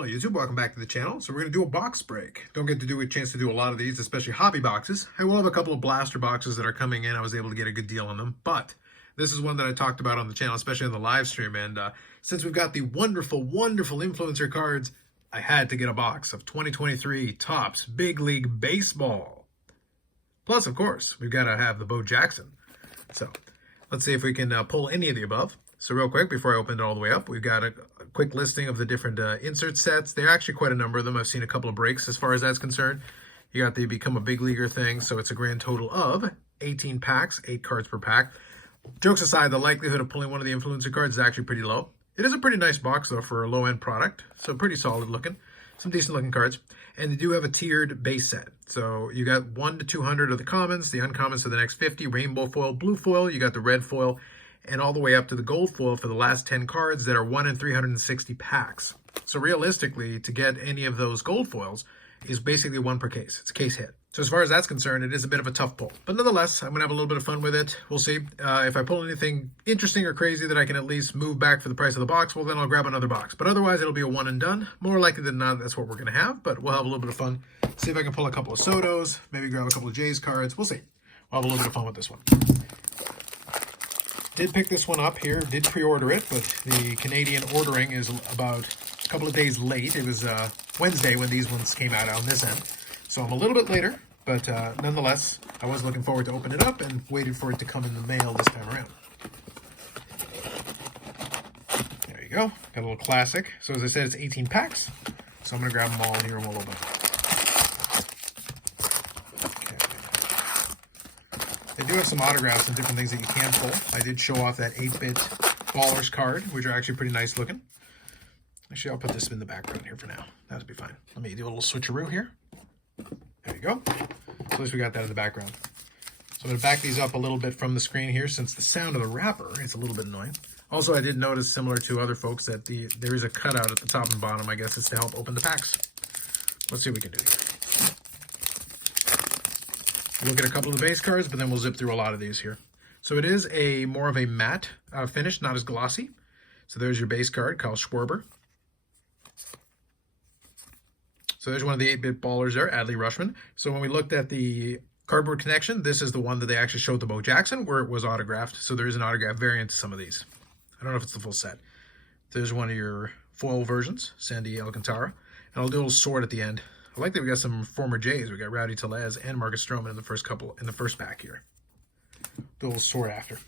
Hello YouTube, welcome back to the channel. So we're going to do a box break. Don't get to do a chance to do a lot of these, especially hobby boxes. I will have a couple of blaster boxes that are coming in. I was able to get a good deal on them, but this is one that I talked about on the channel, especially on the live stream. And since we've got the wonderful influencer cards, I had to get a box of 2023 Topps Big League Baseball. Plus, of course, we've got to have the Bo Jackson. So let's see if we can pull any of the above. So real quick, before I open it all the way up, we've got a quick listing of the different insert sets. There are actually quite a number of them. I've seen a couple of breaks as far as that's concerned. You got the Become a Big Leaguer thing, so it's a grand total of 18 packs, 8 cards per pack. Jokes aside, the likelihood of pulling one of the influencer cards is actually pretty low. It is a pretty nice box, though, for a low-end product, so pretty solid looking. Some decent looking cards. And they do have a tiered base set. So you got 1 to 200 of the commons, the uncommons for the next 50, rainbow foil, blue foil, you got the red foil, and all the way up to the gold foil for the last 10 cards that are 1 in 360 packs. So realistically, to get any of those gold foils is basically one per case. It's a case hit. So as far as that's concerned, it is a bit of a tough pull. But nonetheless, I'm going to have a little bit of fun with it. We'll see. If I pull anything interesting or crazy that I can at least move back for the price of the box, well, then I'll grab another box. But otherwise, it'll be a one and done. More likely than not, that's what we're going to have. But we'll have a little bit of fun. See if I can pull a couple of Sotos, maybe grab a couple of Jays cards. We'll see. We'll have a little bit of fun with this one. Did pick this one up here, did pre-order it, but the Canadian ordering is about a couple of days late. It was Wednesday when these ones came out on this end. So I'm a little bit later, but nonetheless, I was looking forward to open it up and waited for it to come in the mail this time around. There you go, got a little classic. So as I said, it's 18 packs. So I'm gonna grab them all here and we'll open them. They do have some autographs and different things that you can pull. I did show off that 8-bit Ballers card, which are actually pretty nice looking. Actually, I'll put this in the background here for now. That'll be fine. Let me do a little switcheroo here. There you go. So at least we got that in the background. So I'm going to back these up a little bit from the screen here since the sound of the wrapper is a little bit annoying. Also, I did notice, similar to other folks, that there is a cutout at the top and bottom. I guess it's to help open the packs. Let's see what we can do here. We'll look at a couple of the base cards, but then we'll zip through a lot of these here. So it is more of a matte finish, not as glossy. So there's your base card, Kyle Schwarber. So there's one of the 8-bit ballers there, Adley Rutschman. So when we looked at the cardboard connection, this is the one that they actually showed the Bo Jackson where it was autographed. So there is an autograph variant to some of these. I don't know if it's the full set. There's one of your foil versions, Sandy Alcantara. And I'll do a little sort at the end. I like that we got some former Jays. We got Rowdy Tellez and Marcus Stroman in the first pack here. Do a little sort after.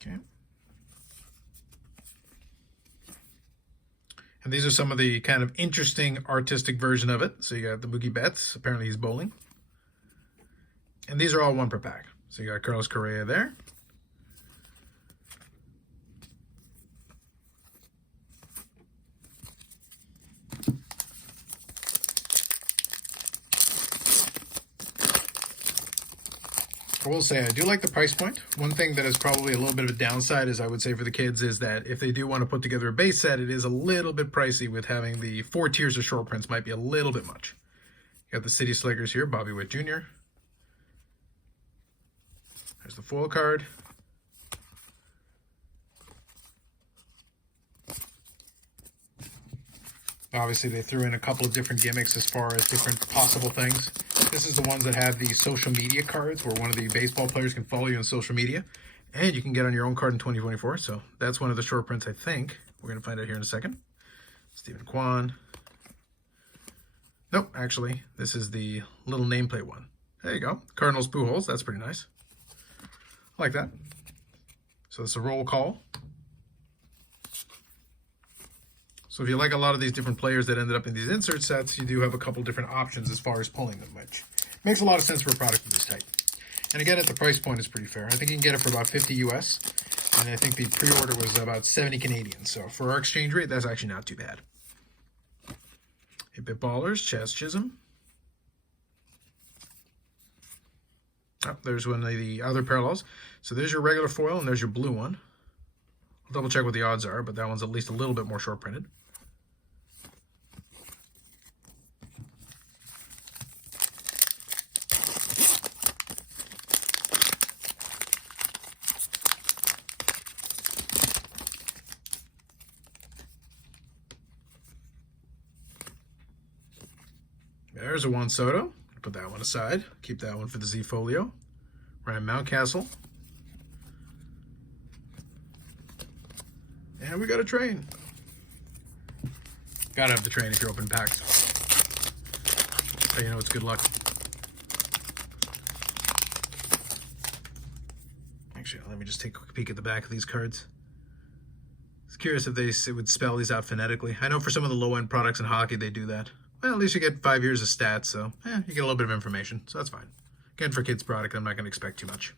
Okay. And these are some of the kind of interesting artistic version of it. So you got the Mookie Betts. Apparently he's bowling. And these are all one per pack. So you got Carlos Correa there. I will say I do like the price point. One thing that is probably a little bit of a downside is I would say for the kids is that if they do want to put together a base set, it is a little bit pricey with having the 4 tiers of short prints might be a little bit much. You got the City Slickers here, Bobby Witt Jr. There's the foil card. Obviously, they threw in a couple of different gimmicks as far as different possible things. This is the ones that have the social media cards where one of the baseball players can follow you on social media. And you can get on your own card in 2024. So that's one of the short prints, I think. We're going to find out here in a second. Stephen Kwan. Nope, actually, this is the little nameplate one. There you go. Cardinals Pujols. That's pretty nice. I like that. So it's a roll call. So if you like a lot of these different players that ended up in these insert sets, you do have a couple different options as far as pulling them, which makes a lot of sense for a product of this type. And again, at the price point is pretty fair. I think you can get it for about 50 US, and I think the pre-order was about 70 Canadian. So for our exchange rate, that's actually not too bad. 8-bit ballers, Chaz Chisholm. Oh, there's one of the other parallels. So there's your regular foil, and there's your blue one. I'll double check what the odds are, but that one's at least a little bit more short printed. There's a Juan Soto. Put that one aside. Keep that one for the Z Folio. Ryan Mountcastle. And we got a train. Gotta have the train if you're opening packs. So you know it's good luck. Actually, let me just take a quick peek at the back of these cards. I was curious if they would spell these out phonetically. I know for some of the low-end products in hockey, they do that. Well, at least you get 5 years of stats, so you get a little bit of information, so that's fine. Again, for kids' product, I'm not going to expect too much.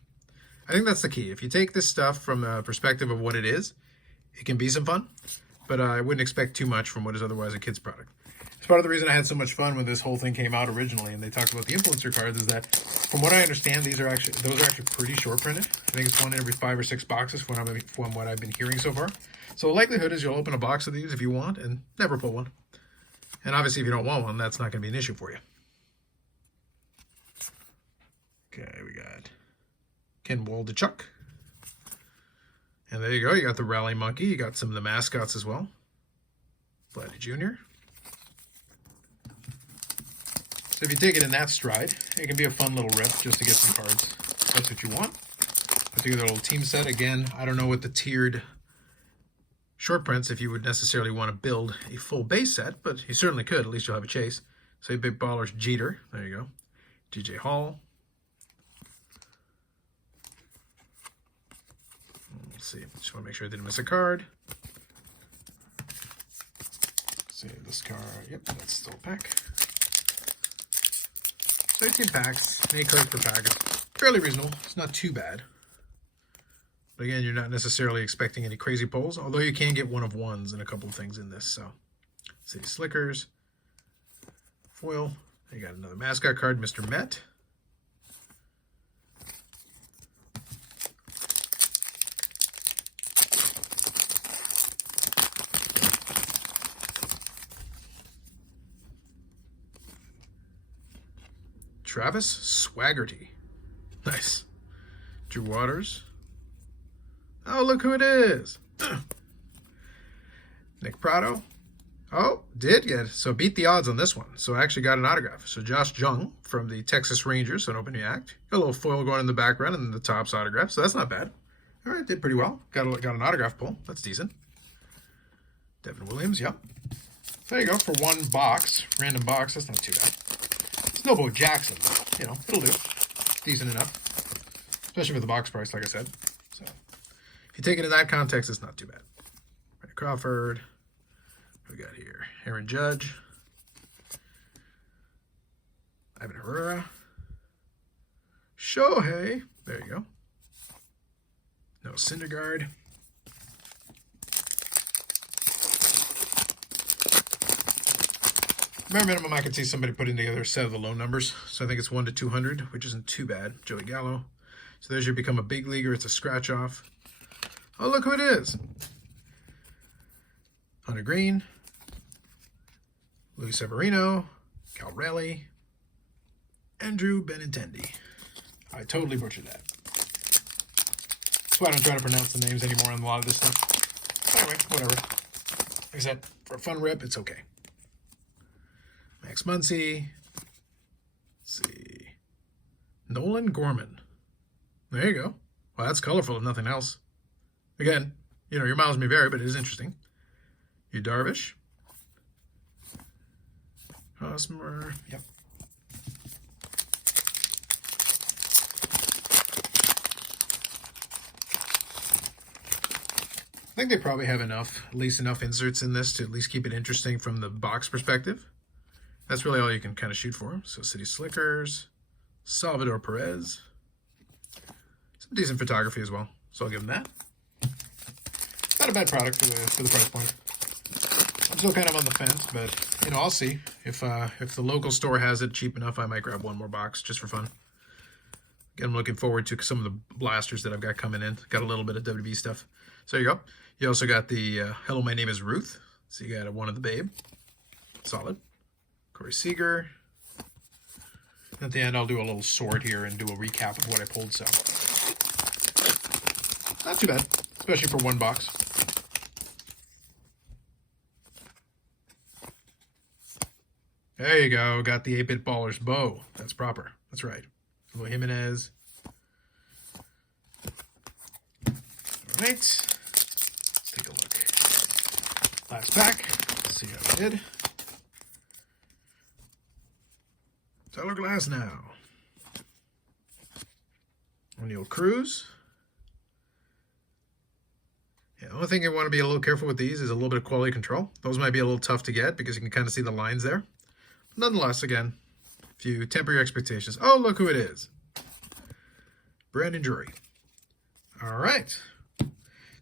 I think that's the key. If you take this stuff from the perspective of what it is, it can be some fun, but I wouldn't expect too much from what is otherwise a kid's product. It's part of the reason I had so much fun when this whole thing came out originally, and they talked about the influencer cards, is that from what I understand, those are actually pretty short printed. I think it's one in every 5 or 6 boxes from what I've been hearing so far. So the likelihood is you'll open a box of these if you want and never pull one. And obviously, if you don't want one, that's not going to be an issue for you. Okay, we got Ken Waldichuk. And there you go. You got the Rally Monkey. You got some of the mascots as well. Vladdy Jr. So if you take it in that stride, it can be a fun little rip just to get some cards. If that's what you want. Put together a little team set. Again, I don't know what the tiered short prints if you would necessarily want to build a full base set, but you certainly could. At least you'll have a chase. Say Big Ballers Jeter. There you go. DJ Hall. Let's see. Just want to make sure I didn't miss a card. See this card. Yep, that's still a pack. So 18 packs, 8 cards per pack. It's fairly reasonable. It's not too bad. But again, you're not necessarily expecting any crazy pulls, although you can get one of ones and a couple of things in this. So, City Slickers, foil. You got another mascot card, Mr. Met. Travis Swaggerty. Nice. Drew Waters. Oh, look who it is. Nick Prado. Oh, did get. So beat the odds on this one. So I actually got an autograph. So Josh Jung from the Texas Rangers, so an open react. Got a little foil going in the background and then the top's autograph. So that's not bad. All right, did pretty well. Got an autograph pull. That's decent. Devin Williams, yep. There you go. For one box, random box, that's not too bad. Snowbo Jackson, you know, it'll do. Decent enough. Especially for the box price, like I said. So, if you take it in that context, it's not too bad. Randy Crawford. What we got here? Aaron Judge. Ivan Herrera. Shohei. There you go. No Syndergaard. Bare minimum, I can see somebody putting together a set of the low numbers. So I think it's 1 to 200, which isn't too bad. Joey Gallo. So there's your become a big leaguer. It's a scratch off. Oh, look who it is. Hunter Green. Luis Severino. Cal Raleigh. Andrew Benintendi. I totally butchered that. That's why I don't try to pronounce the names anymore on a lot of this stuff. Anyway, whatever. Like I said, for a fun rip, it's okay. Max Muncy. Let's see. Nolan Gorman. There you go. Well, that's colorful if nothing else. Again, you know, your miles may vary, but it is interesting. You Darvish. Hosmer. Yep. I think they probably have enough, at least enough inserts in this to at least keep it interesting from the box perspective. That's really all you can kind of shoot for. So City Slickers, Salvador Perez. Some decent photography as well, so I'll give them that. Not a bad product for the price point. I'm still kind of on the fence, but you know, I'll see. If the local store has it cheap enough, I might grab one more box just for fun. Again, I'm looking forward to some of the blasters that I've got coming in. Got a little bit of WB stuff. So there you go. You also got the Hello, My Name is Ruth. So you got one of the Babe. Solid. Corey Seager. At the end, I'll do a little sort here and do a recap of what I pulled. So not too bad, especially for one box. There you go. Got the 8-Bit Ballers bow. That's proper. That's right. Little Jimenez. All right. Take a look. Last pack. Let's see how it did. Tyler Glasnow. Oneil Cruz. Yeah, the only thing you want to be a little careful with these is a little bit of quality control. Those might be a little tough to get because you can kind of see the lines there. Nonetheless, again, if you temper your expectations. Oh, look who it is. Brandon Drury. All right.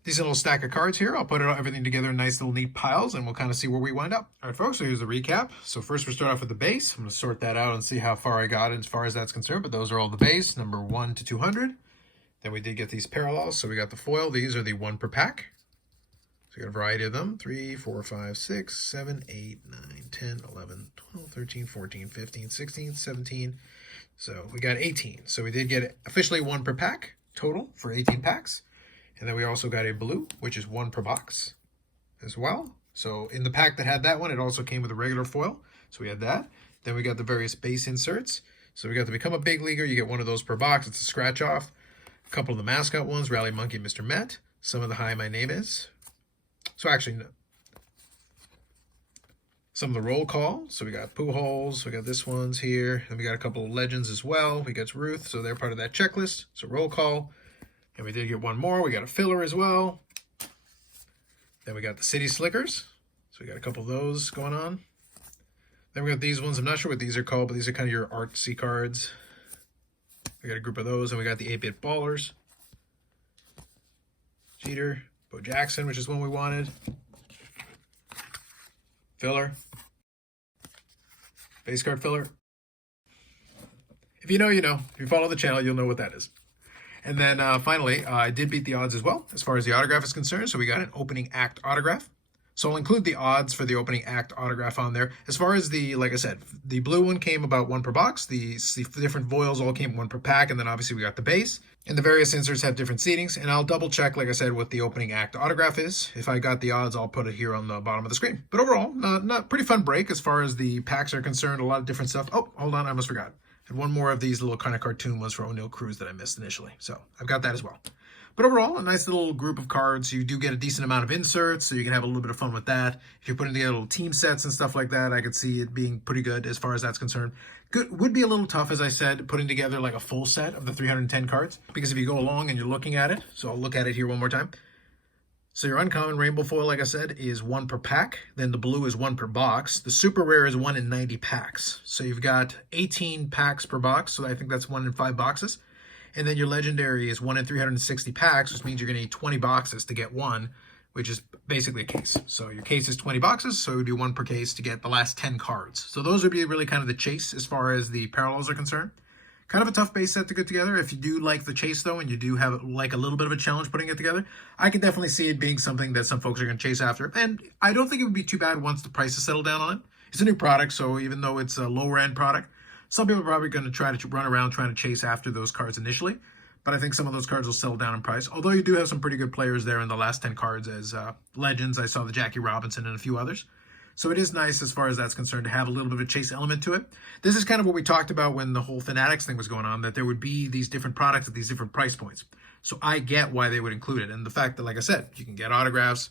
Decent little stack of cards here. I'll put everything together in nice little neat piles, and we'll kind of see where we wind up. All right, folks, so here's the recap. So first we'll start off with the base. I'm going to sort that out and see how far I got as far as that's concerned, but those are all the base, number 1 to 200. Then we did get these parallels, so we got the foil. These are the 1 per pack. So we got a variety of them. 3, 4, 5, 6, 7, 8, 9, 10, 11, 12, 13, 14, 15, 16, 17. So we got 18. So we did get officially 1 per pack total for 18 packs. And then we also got a blue, which is 1 per box as well. So in the pack that had that one, it also came with a regular foil. So we had that. Then we got the various base inserts. So we got to Become a Big Leaguer. You get 1 of those per box. It's a scratch off. A couple of the mascot ones, Rally Monkey, Mr. Met. Some of the Hi, My Name Is. So actually, no. Some of the roll call. So we got Pujols. We got this one's here. And we got a couple of legends as well. We got Ruth. So they're part of that checklist. So roll call. And we did get 1 more. We got a filler as well. Then we got the City Slickers. So we got a couple of those going on. Then we got these ones. I'm not sure what these are called, but these are kind of your artsy cards. We got a group of those. And we got the 8-Bit Ballers. Jeter. Bo Jackson, which is one we wanted. Filler. Base card filler. If you know, you know. If you follow the channel, you'll know what that is. And then finally, I did beat the odds as well, as far as the autograph is concerned. So we got an opening act autograph. So I'll include the odds for the opening act autograph on there. As far as the, like I said, the blue one came about 1 per box. The different foils all came 1 per pack. And then obviously we got the base. And the various inserts have different seatings. And I'll double check, like I said, what the opening act autograph is. If I got the odds, I'll put it here on the bottom of the screen. But overall, not pretty fun break as far as the packs are concerned. A lot of different stuff. Oh, hold on, I almost forgot. And 1 more of these little kind of cartoon ones for Oneil Cruz that I missed initially. So I've got that as well. But overall, a nice little group of cards. You do get a decent amount of inserts, so you can have a little bit of fun with that. If you're putting together little team sets and stuff like that, I could see it being pretty good as far as that's concerned. Good, would be a little tough, as I said, putting together like a full set of the 310 cards. Because if you go along and you're looking at it, so I'll look at it here one more time. So your uncommon rainbow foil, like I said, is 1 per pack. Then the blue is 1 per box. The super rare is 1 in 90 packs. So you've got 18 packs per box. So I think that's 1 in 5 boxes. And then your legendary is 1 in 360 packs, which means you're going to need 20 boxes to get 1, which is basically a case. So your case is 20 boxes, so it would be 1 per case to get the last 10 cards. So those would be really kind of the chase as far as the parallels are concerned. Kind of a tough base set to get together. If you do like the chase, though, and you do have like a little bit of a challenge putting it together, I can definitely see it being something that some folks are going to chase after. And I don't think it would be too bad once the prices settle down on it. It's a new product, so even though it's a lower-end product, some people are probably going to try to run around trying to chase after those cards initially. But I think some of those cards will settle down in price. Although you do have some pretty good players there in the last 10 cards as legends. I saw the Jackie Robinson and a few others. So it is nice as far as that's concerned to have a little bit of a chase element to it. This is kind of what we talked about when the whole Fanatics thing was going on, that there would be these different products at these different price points. So I get why they would include it. And the fact that, like I said, you can get autographs,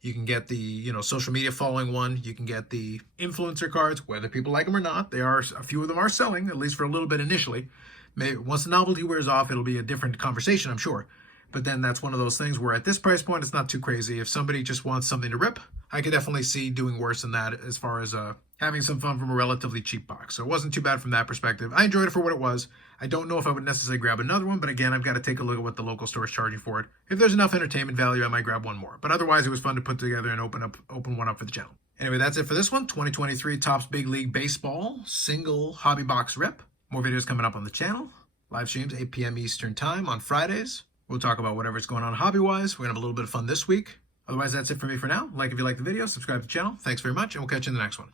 you can get the, social media following one, you can get the influencer cards, whether people like them or not. A few of them are selling, at least for a little bit initially. Maybe once the novelty wears off, it'll be a different conversation, I'm sure. But then that's one of those things where at this price point, it's not too crazy. If somebody just wants something to rip, I could definitely see doing worse than that as far as having some fun from a relatively cheap box. So it wasn't too bad from that perspective. I enjoyed it for what it was. I don't know if I would necessarily grab another one, but again, I've got to take a look at what the local store is charging for it. If there's enough entertainment value, I might grab one more. But otherwise, it was fun to put together and open one up for the channel. Anyway, that's it for this one. 2023 Topps Big League Baseball single hobby box rip. More videos coming up on the channel. Live streams 8 p.m. Eastern Time on Fridays. We'll talk about whatever's going on hobby-wise. We're going to have a little bit of fun this week. Otherwise, that's it for me for now. Like if you like the video, subscribe to the channel. Thanks very much, and we'll catch you in the next one.